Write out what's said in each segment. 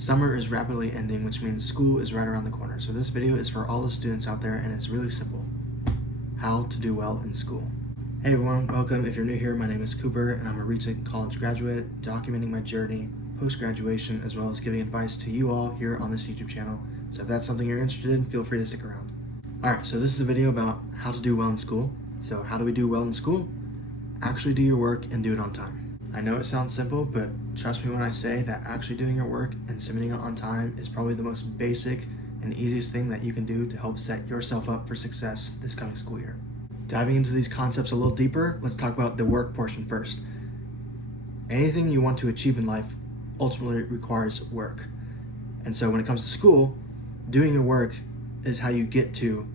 Summer is rapidly ending, which means school is right around the corner. So this video is for all the students out there, and it's really simple. How to do well in school. Hey everyone, welcome. If you're new here, my name is Cooper, and I'm a recent college graduate, documenting my journey post-graduation, as well as giving advice to you all here on this YouTube channel. So if that's something you're interested in, feel free to stick around. Alright, so this is a video about how to do well in school. So how do we do well in school? Actually do your work and do it on time. I know it sounds simple, but trust me when I say that actually doing your work and submitting it on time is probably the most basic and easiest thing that you can do to help set yourself up for success this coming school year. Diving into these concepts a little deeper, let's talk about the work portion first. Anything you want to achieve in life ultimately requires work. And so when it comes to school, doing your work is how you get to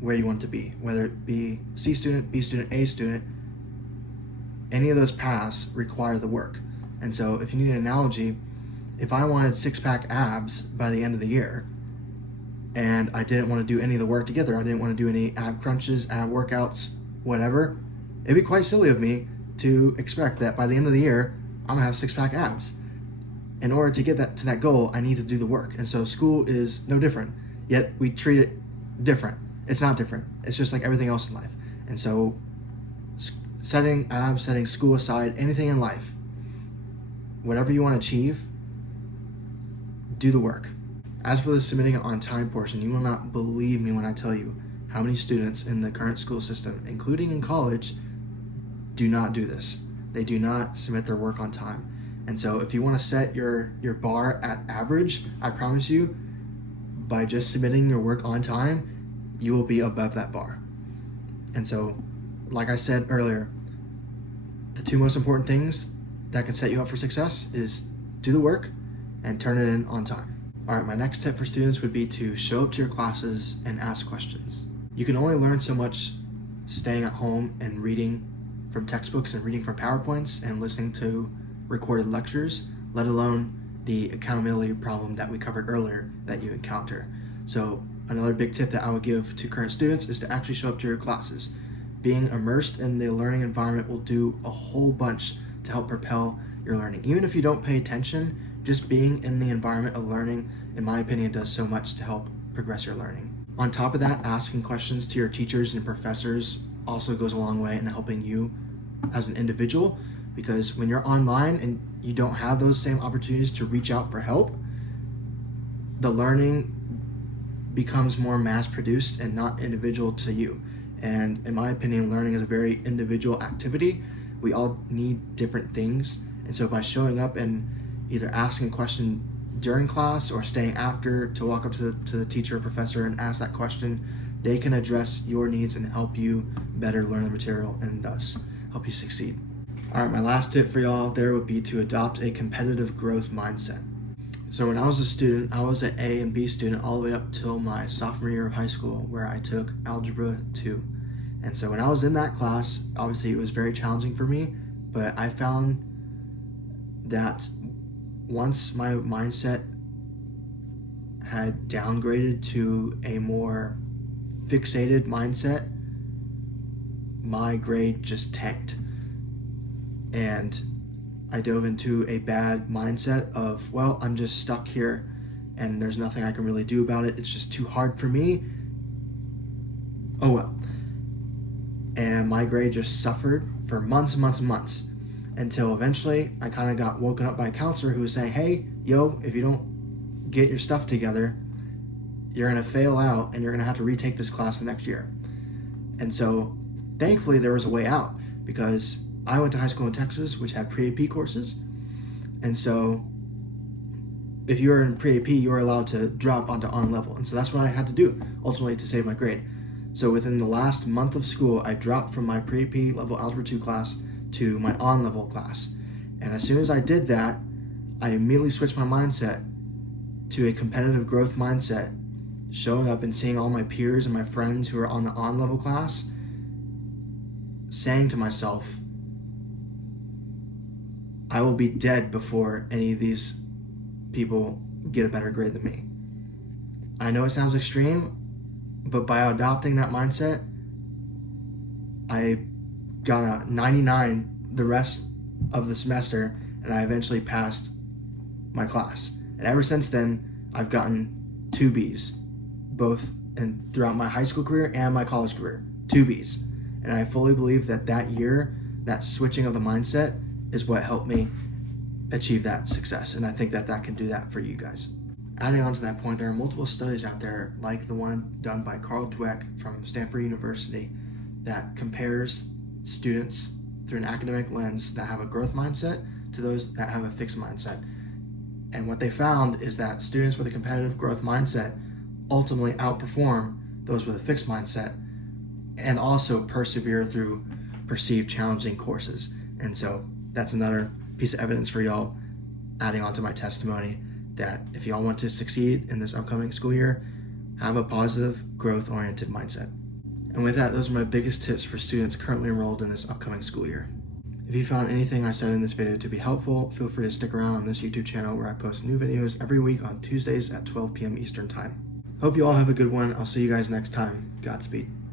where you want to be, whether it be C student, B student, A student. Any of those paths require the work. And so if you need an analogy, if I wanted six-pack abs by the end of the year, and I didn't want to do any of the work together, I didn't want to do any ab crunches, ab workouts, whatever, it'd be quite silly of me to expect that by the end of the year, I'm gonna have six-pack abs. In order to get that to that goal, I need to do the work. And so school is no different, yet we treat it different. It's not different. It's just like everything else in life. And so setting abs, setting school aside, anything in life, whatever you want to achieve, do the work. As for the submitting it on time portion, you will not believe me when I tell you how many students in the current school system, including in college, do not do this. They do not submit their work on time. And so if you want to set your bar at average, I promise you, by just submitting your work on time, you will be above that bar. And so, like I said earlier, the two most important things that can set you up for success is do the work and turn it in on time. All right, my next tip for students would be to show up to your classes and ask questions. You can only learn so much staying at home and reading from textbooks and reading from PowerPoints and listening to recorded lectures, let alone the accountability problem that we covered earlier that you encounter. So another big tip that I would give to current students is to actually show up to your classes. Being immersed in the learning environment will do a whole bunch to help propel your learning. Even if you don't pay attention, just being in the environment of learning, in my opinion, does so much to help progress your learning. On top of that, asking questions to your teachers and professors also goes a long way in helping you as an individual, because when you're online and you don't have those same opportunities to reach out for help, the learning becomes more mass-produced and not individual to you. And in my opinion, learning is a very individual activity. We all need different things. And so by showing up and either asking a question during class or staying after to walk up to the teacher or professor and ask that question, they can address your needs and help you better learn the material and thus help you succeed. All right, my last tip for y'all out there would be to adopt a competitive growth mindset. So when I was a student, I was an A and B student all the way up till my sophomore year of high school, where I took Algebra 2. And so when I was in that class, obviously it was very challenging for me, but I found that once my mindset had downgraded to a more fixated mindset, my grade just tanked. And I dove into a bad mindset of, well, I'm just stuck here and there's nothing I can really do about it. It's just too hard for me. Oh well. And my grade just suffered for months and months and months until eventually I kind of got woken up by a counselor who was saying, hey, yo, if you don't get your stuff together, you're going to fail out and you're going to have to retake this class the next year. And so thankfully there was a way out, because I went to high school in Texas, which had pre-AP courses. And so if you're in pre-AP, you're allowed to drop onto on level. And so that's what I had to do ultimately to save my grade. So within the last month of school, I dropped from my pre-AP level Algebra 2 class to my on-level class. And as soon as I did that, I immediately switched my mindset to a competitive growth mindset, showing up and seeing all my peers and my friends who are on the on-level class, saying to myself, I will be dead before any of these people get a better grade than me. I know it sounds extreme, but by adopting that mindset, I got a 99 the rest of the semester, and I eventually passed my class. And ever since then, I've gotten 2 Bs, both throughout my high school career and my college career. 2 Bs. And I fully believe that year, that switching of the mindset is what helped me achieve that success. And I think that can do that for you guys. Adding on to that point, there are multiple studies out there, like the one done by Carl Dweck from Stanford University, that compares students through an academic lens that have a growth mindset to those that have a fixed mindset. And what they found is that students with a competitive growth mindset ultimately outperform those with a fixed mindset and also persevere through perceived challenging courses. And so that's another piece of evidence for y'all, adding on to my testimony, that if y'all want to succeed in this upcoming school year, have a positive, growth-oriented mindset. And with that, those are my biggest tips for students currently enrolled in this upcoming school year. If you found anything I said in this video to be helpful, feel free to stick around on this YouTube channel where I post new videos every week on Tuesdays at 12 p.m. Eastern Time. Hope you all have a good one. I'll see you guys next time. Godspeed.